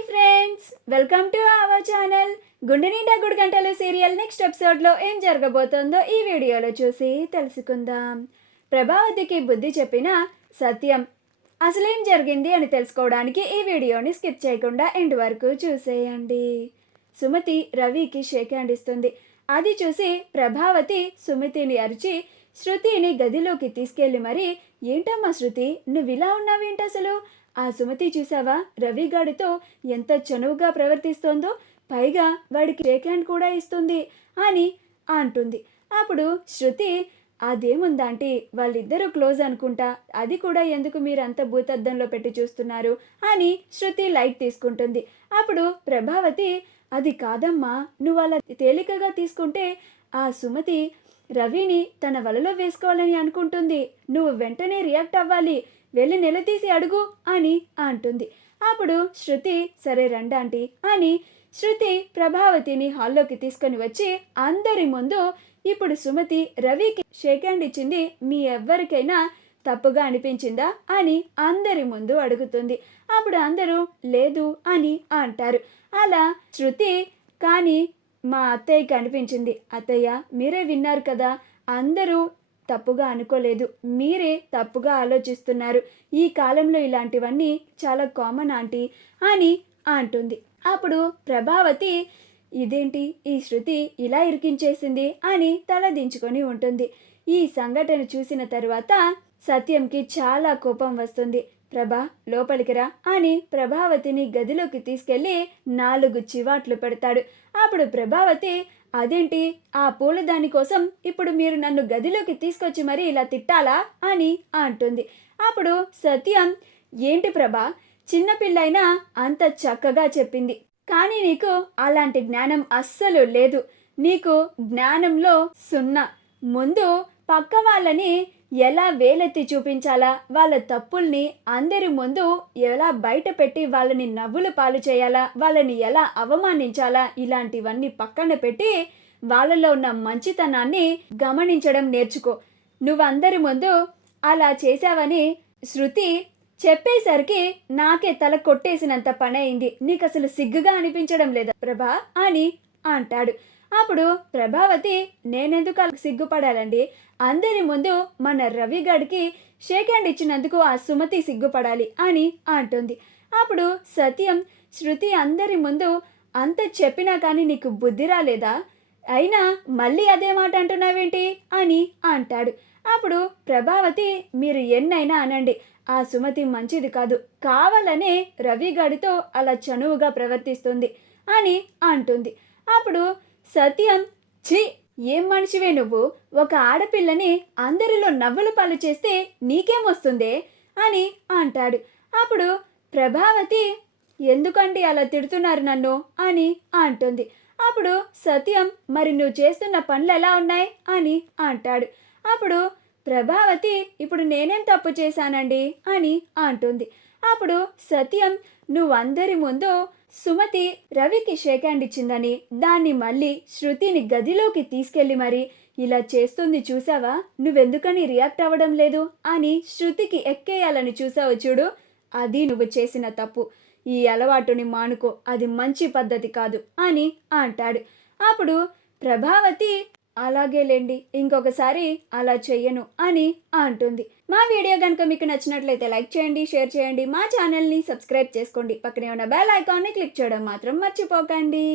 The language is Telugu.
Hi friends, welcome to our channel. గుండె నిండా గుడి గంటలు సీరియల్ నెక్స్ట్ ఎపిసోడ్లో ఏం జరగబోతోందో ఈ వీడియోలో చూసి తెలుసుకుందాం. ప్రభావతికి బుద్ధి చెప్పిన సత్యం అసలేం జరిగింది అని తెలుసుకోవడానికి ఈ వీడియోని స్కిప్ చేయకుండా ఎండ్ వరకు చూసేయండి. సుమతి రవికి షేక్ హ్యాండ్ ఇస్తుంది. అది చూసి ప్రభావతి సుమతిని అరిచి శృతిని గదిలోకి తీసుకెళ్ళి మరి, ఏంటమ్మా శృతి, నువ్వు ఇలా ఉన్నావేంటి అసలు? ఆ సుమతి చూసావా రవిగాడితో ఎంత చనువుగా ప్రవర్తిస్తోందో, పైగా వాడికి షేక్ హ్యాండ్ కూడా ఇస్తుంది అని అంటుంది. అప్పుడు శృతి, అదేముందాంటీ, వాళ్ళిద్దరూ క్లోజ్ అనుకుంటా, అది కూడా ఎందుకు మీరు అంత భూతద్దంలో పెట్టి చూస్తున్నారు అని శృతి లైట్ తీసుకుంటుంది. అప్పుడు ప్రభావతి, అది కాదమ్మా, నువ్వు అలా తేలికగా తీసుకుంటే ఆ సుమతి రవిని తన వలలో వేసుకోవాలని అనుకుంటుంది. నువ్వు వెంటనే రియాక్ట్ అవ్వాలి, వెళ్ళి నిలదీసి అడుగు అని అంటుంది. అప్పుడు శృతి, సరే రండి ఆంటీ అని శృతి ప్రభావతిని హాల్లోకి తీసుకొని వచ్చి అందరి ముందు, ఇప్పుడు సుమతి రవికి షేక్ హ్యాండ్ ఇచ్చింది మీ ఎవ్వరికైనా తప్పుగా అనిపించిందా అని అందరి ముందు అడుగుతుంది. అప్పుడు అందరూ లేదు అని అంటారు. అలా శృతి, కానీ మా అత్తయ్యకి అనిపించింది. అత్తయ్య, మీరే విన్నారు కదా, అందరూ తప్పుగా అనుకోలేదు, మీరే తప్పుగా ఆలోచిస్తున్నారు. ఈ కాలంలో ఇలాంటివన్నీ చాలా కామన్ ఆంటీ అని అంటుంది. అప్పుడు ప్రభావతి, ఇదేంటి ఈ శృతి ఇలా ఇరికించేసింది అని తల దించుకొని ఉంటుంది. ఈ సంఘటన చూసిన తరువాత సత్యంకి చాలా కోపం వస్తుంది. ప్రభా, లోపలికి రా అని ప్రభావతిని గదిలోకి తీసుకెళ్ళి 4 చివాట్లు పెడతాడు. అప్పుడు ప్రభావతి, అదేంటి, ఆ పూలదాని కోసం ఇప్పుడు మీరు నన్ను గదిలోకి తీసుకొచ్చి మరీ ఇలా తిట్టాలా అని అంటుంది. అప్పుడు సత్యం, ఏంటి ప్రభా, చిన్నపిల్లైనా అంత చక్కగా చెప్పింది, కానీ నీకు అలాంటి జ్ఞానం అస్సలు లేదు. నీకు జ్ఞానంలో 0. ముందు పక్క వాళ్ళని ఎలా వేలెత్తి చూపించాలా, వాళ్ళ తప్పుల్ని అందరి ముందు ఎలా బయట పెట్టి వాళ్ళని నవ్వుల పాలు చేయాలా, వాళ్ళని ఎలా అవమానించాలా, ఇలాంటివన్నీ పక్కన పెట్టి వాళ్ళలో ఉన్న మంచితనాన్ని గమనించడం నేర్చుకో. నువ్వందరి ముందు అలా చేశావని శృతి చెప్పేసరికి నాకే తల కొట్టేసినంత పని అయింది. నీకు అసలు సిగ్గుగా అనిపించడం లేదా ప్రభా అని అంటాడు. అప్పుడు ప్రభావతి, నేనెందుకు అలా సిగ్గుపడాలండి, అందరి ముందు మన రవిగడికి షేక్ హ్యాండ్ ఇచ్చినందుకు ఆ సుమతి సిగ్గుపడాలి అని అంటుంది. అప్పుడు సత్యం, శృతి అందరి ముందు అంత చెప్పినా కానీ నీకు బుద్ధి రాలేదా, అయినా మళ్ళీ అదే మాట అంటున్నావేంటి అని అంటాడు. అప్పుడు ప్రభావతి, మీరు ఎన్నైనా అనండి, ఆ సుమతి మంచిది కాదు, కావాలనే రవిగడితో అలా చనువుగా ప్రవర్తిస్తుంది అని అంటుంది. అప్పుడు సత్యం, ఛీ, ఏం మనిషివే నువ్వు, ఒక ఆడపిల్లని అందరిలో నవ్వుల పాలు చేస్తే నీకేమొస్తుందే అని అంటాడు. అప్పుడు ప్రభావతి, ఎందుకండి అలా తిడుతున్నారు నన్ను అని అంటుంది. అప్పుడు సత్యం, మరి నువ్వు చేస్తున్న పనులు ఎలా ఉన్నాయి అని అంటాడు. అప్పుడు ప్రభావతి, ఇప్పుడు నేనేం తప్పు చేశానండి అని అంటుంది. అప్పుడు సత్యం, నువ్వందరి ముందు సుమతి రవికి షేక్ హ్యాండ్ ఇచ్చిందని, దాన్ని మళ్ళీ శృతిని గదిలోకి తీసుకెళ్ళి మరి ఇలా చేస్తుంది చూసావా, నువ్వెందుకని రియాక్ట్ అవ్వడం లేదు అని శృతికి ఎక్కేయాలని చూసావు చూడు, అది నువ్వు చేసిన తప్పు. ఈ అలవాటుని మానుకో, అది మంచి పద్ధతి కాదు అని అంటాడు. అప్పుడు ప్రభావతి, అలాగేలేండి, ఇంకొకసారి అలా చెయ్యను అని అంటుంది. మా వీడియో కనుక మీకు నచ్చినట్లయితే లైక్ చేయండి, షేర్ చేయండి, మా ఛానల్ని సబ్స్క్రైబ్ చేసుకోండి, పక్కనే ఉన్న బెల్ ఐకాన్ని క్లిక్ చేయడం మాత్రం మర్చిపోకండి.